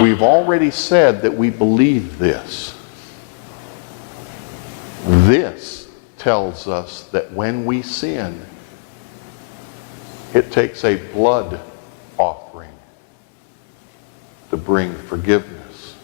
We've already said that we believe this. This tells us that when we sin, it takes a blood offering to bring forgiveness.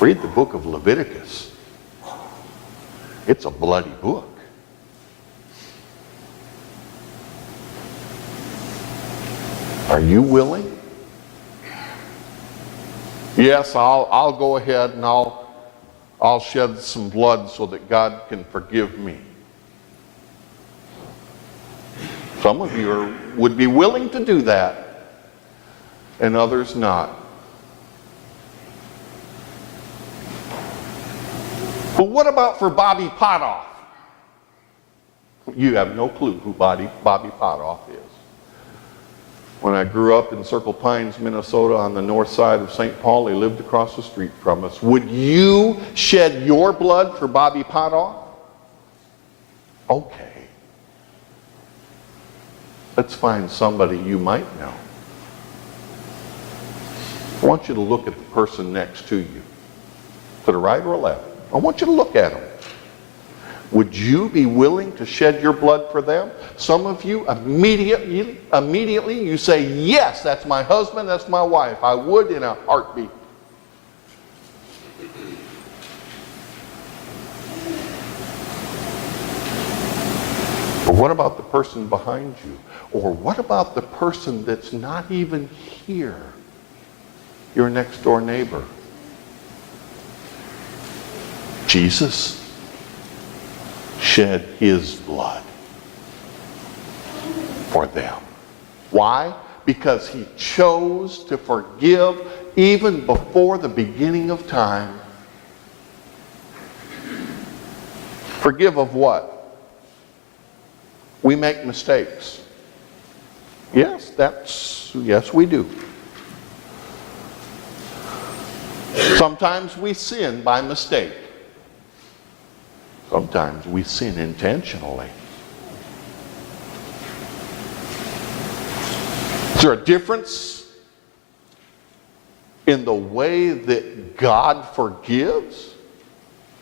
Read the book of Leviticus. It's a bloody book. Are you willing? Yes, I'll go ahead and I'll shed some blood so that God can forgive me. Some of you would be willing to do that, and others not. But what about for Bobby Potoff? You have no clue who Bobby Potoff is. When I grew up in Circle Pines, Minnesota, on the north side of St. Paul, he lived across the street from us. Would you shed your blood for Bobby Potoff? Okay. Let's find somebody you might know. I want you to look at the person next to you, to the right or left. I want you to look at them. Would you be willing to shed your blood for them? Some of you immediately you say, yes, that's my husband, that's my wife. I would in a heartbeat. But what about the person behind you? Or what about the person that's not even here? Your next door neighbor. Jesus shed his blood for them. Why? Because he chose to forgive even before the beginning of time. Forgive of what? We make mistakes. Yes, we do. Sometimes we sin by mistake. Sometimes we sin intentionally. Is there a difference in the way that God forgives?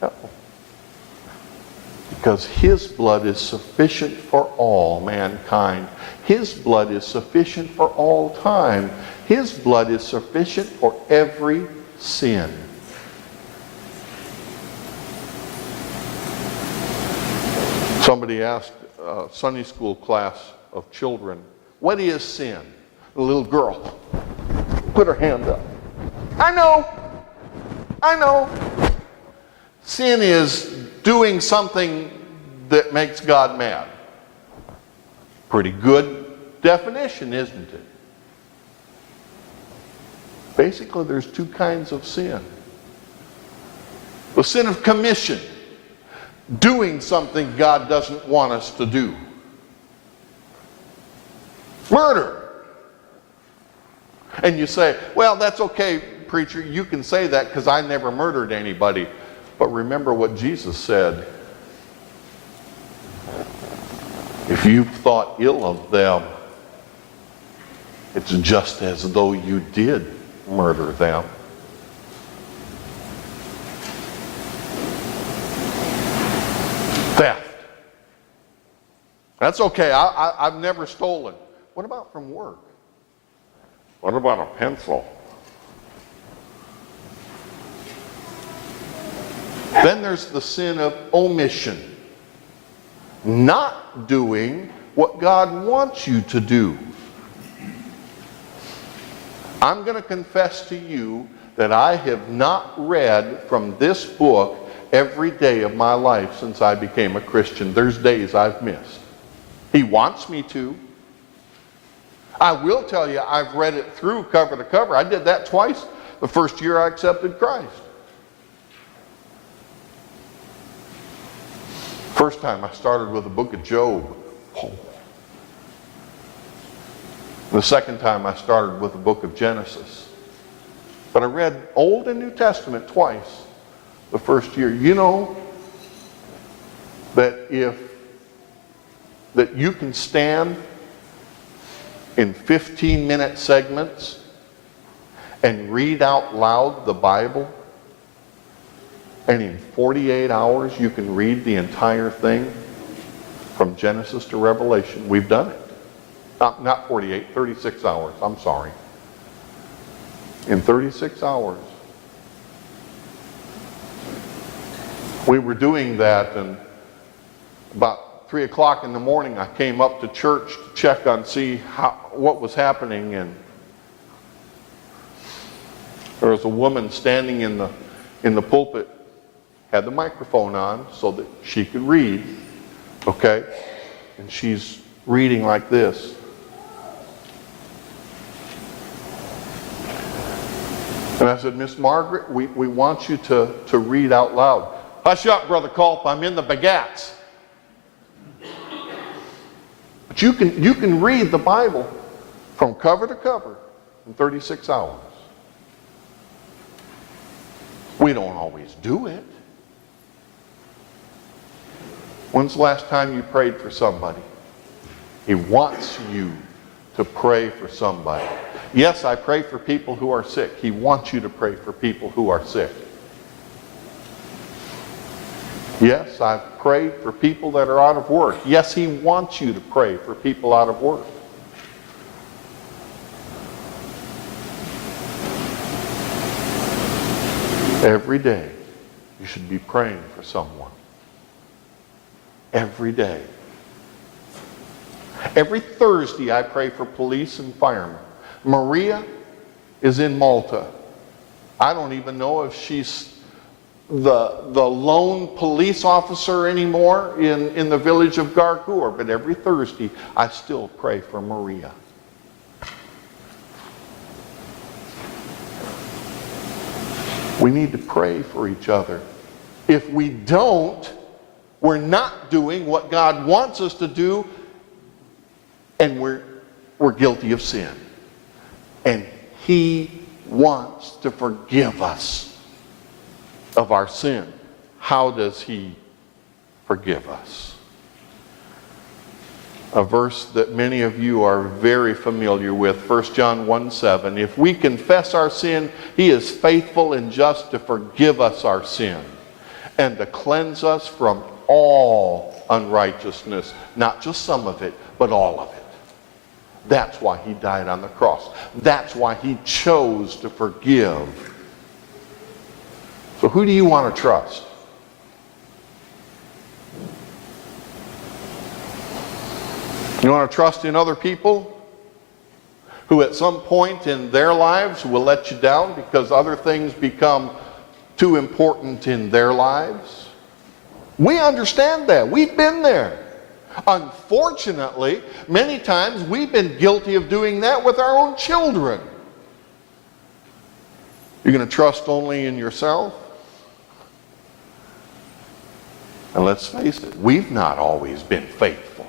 No. Because his blood is sufficient for all mankind. His blood is sufficient for all time. His blood is sufficient for every sin. Somebody asked a Sunday school class of children, what is sin? The little girl put her hand up. I know. Sin is doing something that makes God mad. Pretty good definition, isn't it? Basically, there's two kinds of sin. The sin of commission, doing something God doesn't want us to do. Murder. And you say, well, that's okay, preacher, you can say that because I never murdered anybody. But remember what Jesus said. If you've thought ill of them, it's just as though you did murder them. Theft. That's okay, I've never stolen. What about from work? What about a pencil? Then there's the sin of omission. Not doing what God wants you to do. I'm going to confess to you that I have not read from this book every day of my life since I became a Christian. There's days I've missed. He wants me to. I will tell you, I've read it through cover to cover. I did that twice the first year I accepted Christ. First time I started with the book of Job. The second time I started with the book of Genesis. But I read Old and New Testament twice the first year. You know that you can stand in 15-minute segments and read out loud the Bible, and in 48 hours you can read the entire thing from Genesis to Revelation. We've done it. Not 48, 36 hours. I'm sorry. In 36 hours. We were doing that, and about 3 o'clock in the morning I came up to church to check on what was happening, and there was a woman standing in the pulpit, had the microphone on so that she could read, okay? And she's reading like this. And I said, Miss Margaret, we want you to read out loud. Hush up, Brother Culp, I'm in the bagats. But you can read the Bible from cover to cover in 36 hours. We don't always do it. When's the last time you prayed for somebody? He wants you to pray for somebody. Yes, I pray for people who are sick. He wants you to pray for people who are sick. Yes, I've prayed for people that are out of work. Yes, He wants you to pray for people out of work. Every day, you should be praying for someone. Every day. Every Thursday, I pray for police and firemen. Maria is in Malta. I don't even know if she's the lone police officer anymore in the village of Gargour, but every Thursday, I still pray for Maria. We need to pray for each other. If we don't, we're not doing what God wants us to do, and we're guilty of sin. And He wants to forgive us of our sin. How does He forgive us? A verse that many of you are very familiar with, 1 John 1:7. If we confess our sin, He is faithful and just to forgive us our sin and to cleanse us from all unrighteousness. Not just some of it, but all of it. That's why He died on the cross. That's why He chose to forgive. So who do you want to trust? You want to trust in other people who at some point in their lives will let you down because other things become too important in their lives? We understand that. We've been there. Unfortunately, many times we've been guilty of doing that with our own children. You're going to trust only in yourself? And let's face it, we've not always been faithful.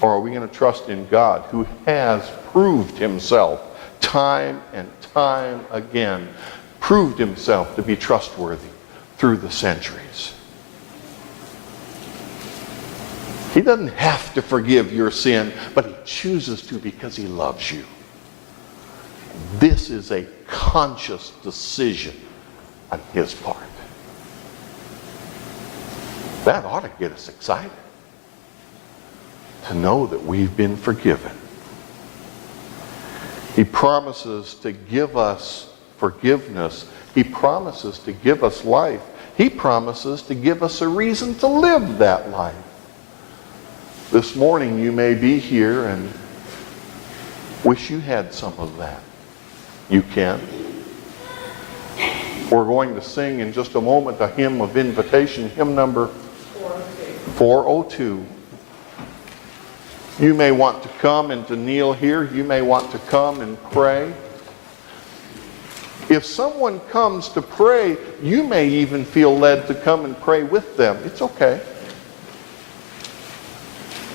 Or are we going to trust in God, who has proved Himself time and time again, proved Himself to be trustworthy through the centuries? He doesn't have to forgive your sin, but He chooses to because He loves you. This is a conscious decision on His part. That ought to get us excited, to know that we've been forgiven. He promises to give us forgiveness. He promises to give us life. He promises to give us a reason to live that life. This morning you may be here and wish you had some of that. You can. We're going to sing in just a moment a hymn of invitation, hymn number 402. You may want to come and to kneel here. You may want to come and pray. If someone comes to pray, you may even feel led to come and pray with them. It's okay.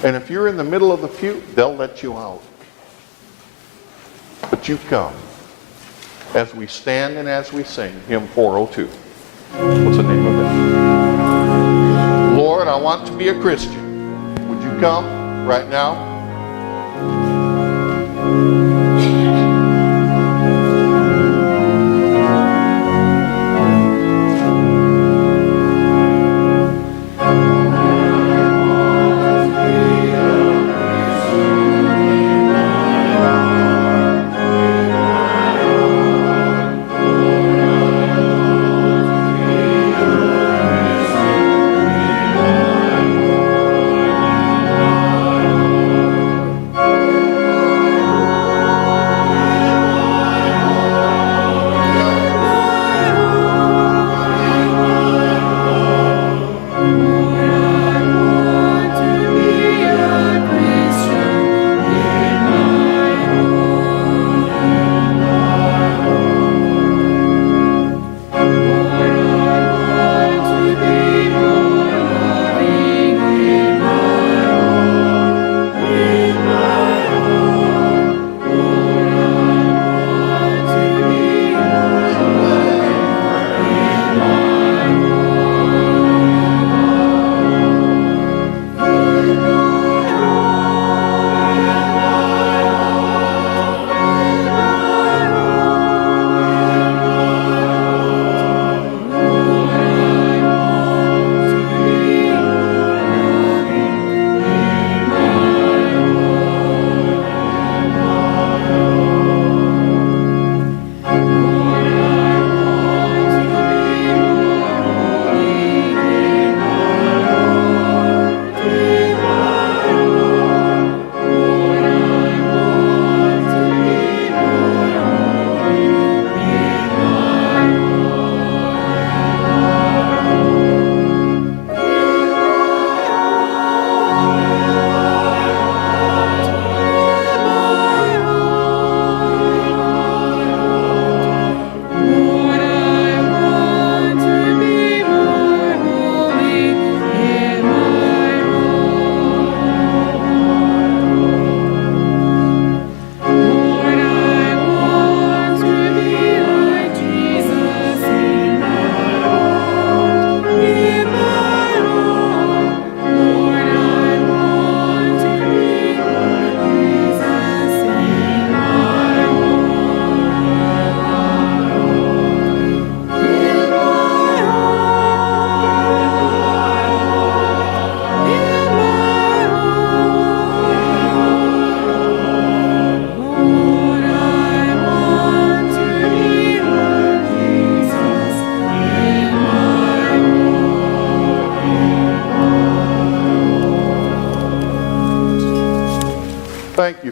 And if you're in the middle of the pew, they'll let you out. But you come as we stand and as we sing hymn 402. What's the name of it? Lord, I want to be a Christian. Would you come right now?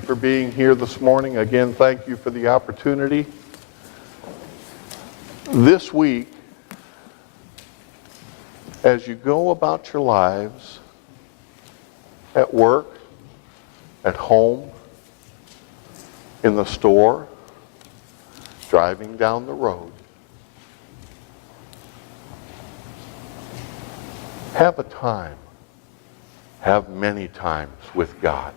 for being here this morning. Again, thank you for the opportunity. This week, as you go about your lives, at work, at home, in the store, driving down the road, have a time, have many times with God.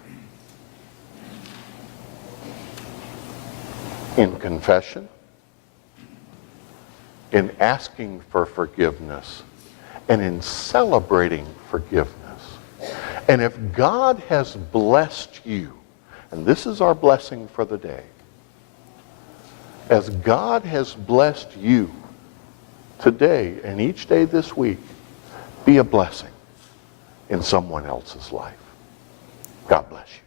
In confession, in asking for forgiveness, and in celebrating forgiveness. And if God has blessed you, and this is our blessing for the day, as God has blessed you today and each day this week, be a blessing in someone else's life. God bless you.